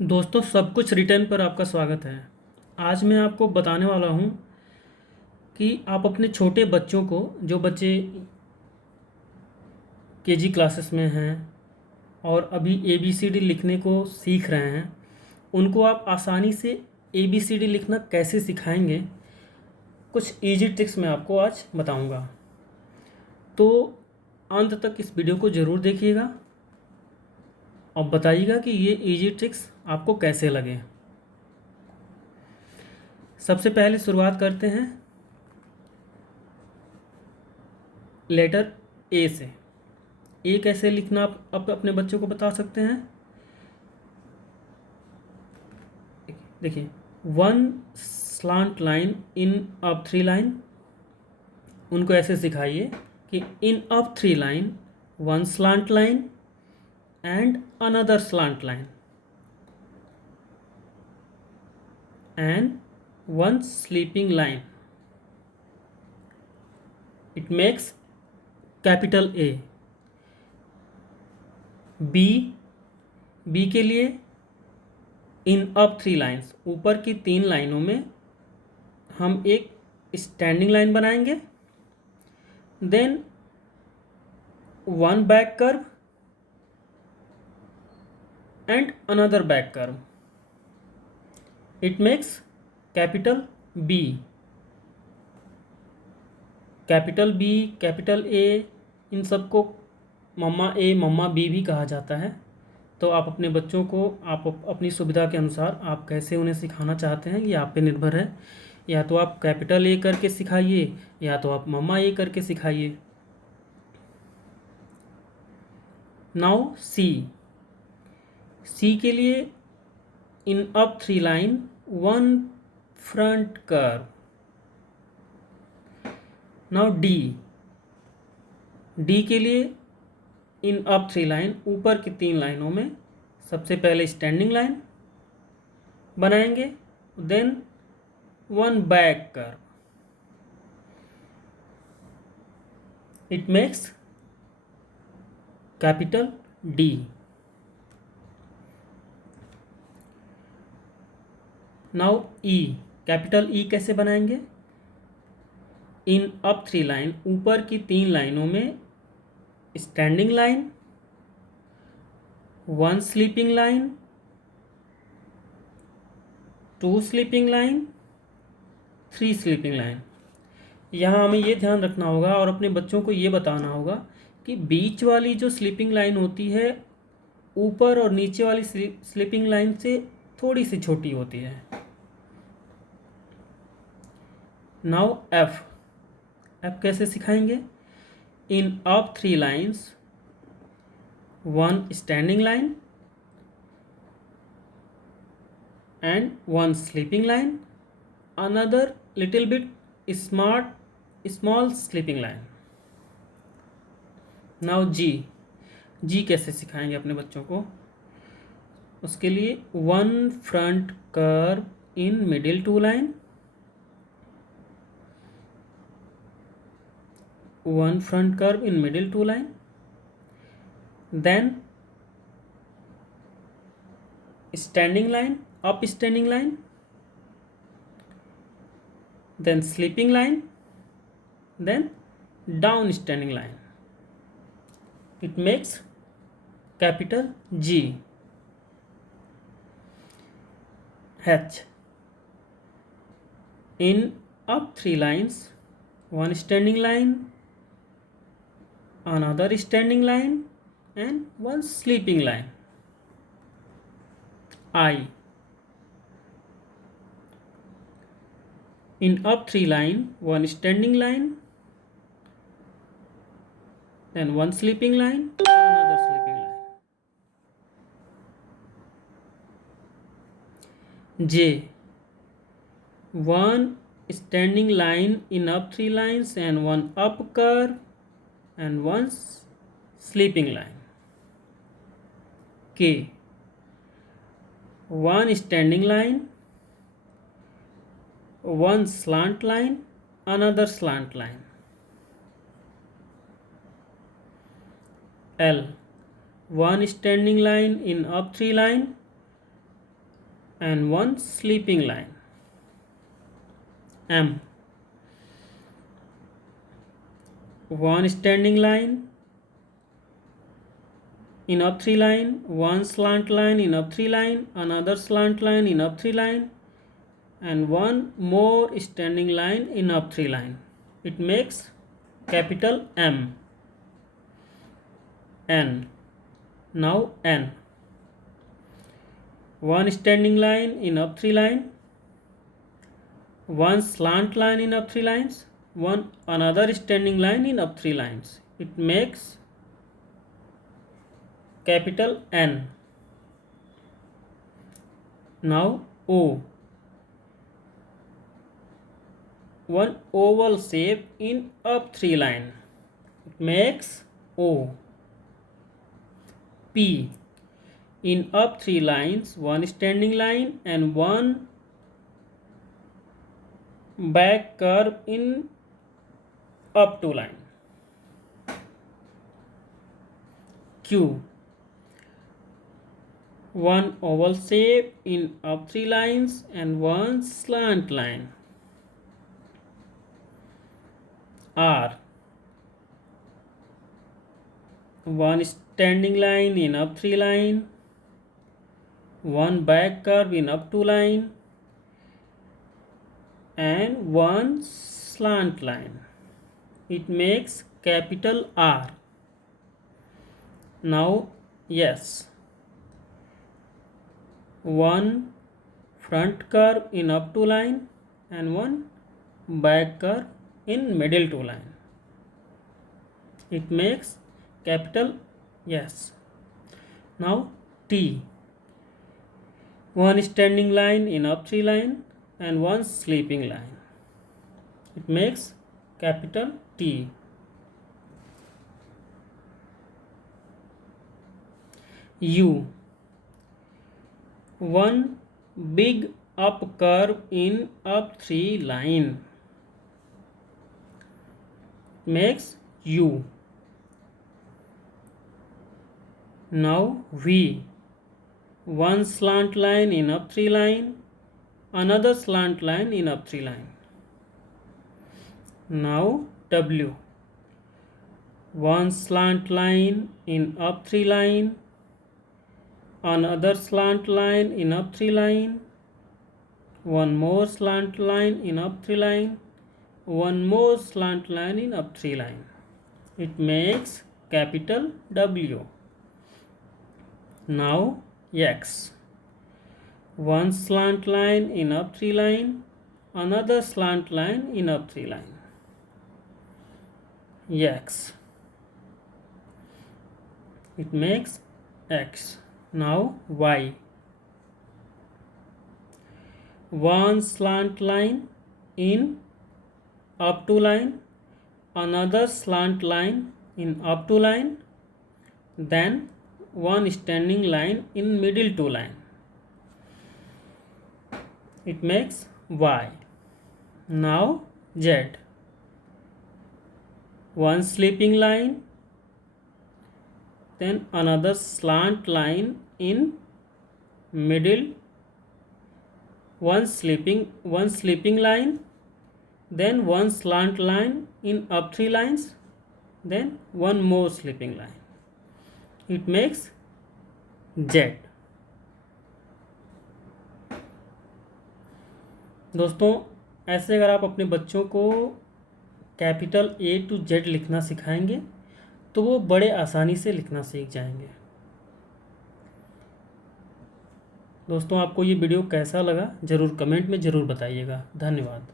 दोस्तों, सब कुछ रिटर्न पर आपका स्वागत है। आज मैं आपको बताने वाला हूँ कि आप अपने छोटे बच्चों को, जो बच्चे केजी क्लासेस में हैं और अभी ABCD लिखने को सीख रहे हैं, उनको आप आसानी से ABCD लिखना कैसे सिखाएंगे, कुछ इजी ट्रिक्स मैं आपको आज बताऊंगा। तो अंत तक इस वीडियो को ज़रूर देखिएगा और बताइएगा कि ये इजी ट्रिक्स आपको कैसे लगे। सबसे पहले शुरुआत करते हैं लेटर ए से। ए कैसे लिखना आप अपने बच्चों को बता सकते हैं। देखिए, one slant line in up three line, उनको ऐसे सिखाइए कि in up three line, one slant line and another slant line and one sleeping line, it makes capital A. B, B के लिए इन अप थ्री लाइन्स, ऊपर की 3 लाइनों में हम एक स्टैंडिंग लाइन बनाएंगे, then one back curve and another back curve, it makes capital B. Capital B, capital A, इन सबको मम्मा ए मम्मा बी भी कहा जाता है। तो आप अपने बच्चों को अपनी सुविधा के अनुसार आप कैसे उन्हें सिखाना चाहते हैं, ये आप पे निर्भर है। या तो आप कैपिटल ए करके सिखाइए, या तो आप मम्मा ए करके सिखाइए। नाउ सी, सी के लिए इन up three line, one front curve. Now D, D के लिए इन अप थ्री लाइन, ऊपर की 3 लाइनों में सबसे पहले स्टैंडिंग लाइन बनाएंगे, then one back curve, it makes capital D. Now E, capital E कैसे बनाएंगे। इन अप थ्री लाइन, ऊपर की 3 लाइनों में standing line, one sleeping line, two sleeping line, three sleeping line. यहाँ हमें ये ध्यान रखना होगा और अपने बच्चों को ये बताना होगा कि बीच वाली जो स्लीपिंग लाइन होती है, ऊपर और नीचे वाली स्लीपिंग लाइन से थोड़ी सी छोटी होती है। नाउ एफ, एफ कैसे सिखाएंगे। इन up three lines, one standing line and one sleeping line, another little bit small sleeping line. Now G, G कैसे सिखाएंगे अपने बच्चों को। उसके लिए one front curve in middle two line, one front curve in middle two line, then standing line, up standing line, then sleeping line, then down standing line, it makes capital G. H, in up three lines, one standing line, another standing line and one sleeping line. I, in up three line, one standing line, then one sleeping line, another sleeping line. J, one standing line in up three lines and one up curve and one sleeping line. K, one standing line, one slant line, another slant line. L, one standing line in up three line, and one sleeping line. M. One standing line in up 3 line, one slant line in up 3 line, another slant line in up 3 line, and one more standing line in up 3 line. It makes capital M. N. Now N. One standing line in up 3 line, one slant line in up 3 lines, one another standing line in up 3 lines. It makes capital N. Now O. One oval shape in up 3 line. It makes O. P. In up 3 lines, one standing line and one back curve in up 2 line. Q. One oval shape in up 3 lines and one slant line. R. One standing line in up 3 line, one back curve in up 2 line, and one slant line. It makes capital R. Now yes. One front curve in up 2 line and one back curve in middle 2 line. It makes capital yes. Now T. One standing line in up 3 line and one sleeping line. It makes capital T. U. One big up curve in up 3 line. Makes U. Now V. One slant line in up 3 line, another slant line in up 3 line. Now W. One slant line in up 3 line, another slant line in up 3 line, one more slant line in up 3 line, one more slant line in up 3 line. It makes capital W. Now X. One slant line in up 3 line, another slant line in up 3 line. X. It makes X. Now Y. One slant line in up 2 line, another slant line in up 2 line, then one standing line in middle 2 line. It makes Y. Now Z. One sleeping line, then another slant line in middle, one sleeping line, then one slant line in up 3 lines, then one more sleeping line. It makes Z. दोस्तों ऐसे अगर आप अपने बच्चों को capital A to Z लिखना सिखाएंगे तो वो बड़े आसानी से लिखना सीख जाएंगे। दोस्तों आपको ये वीडियो कैसा लगा ज़रूर कमेंट में ज़रूर बताइएगा। धन्यवाद।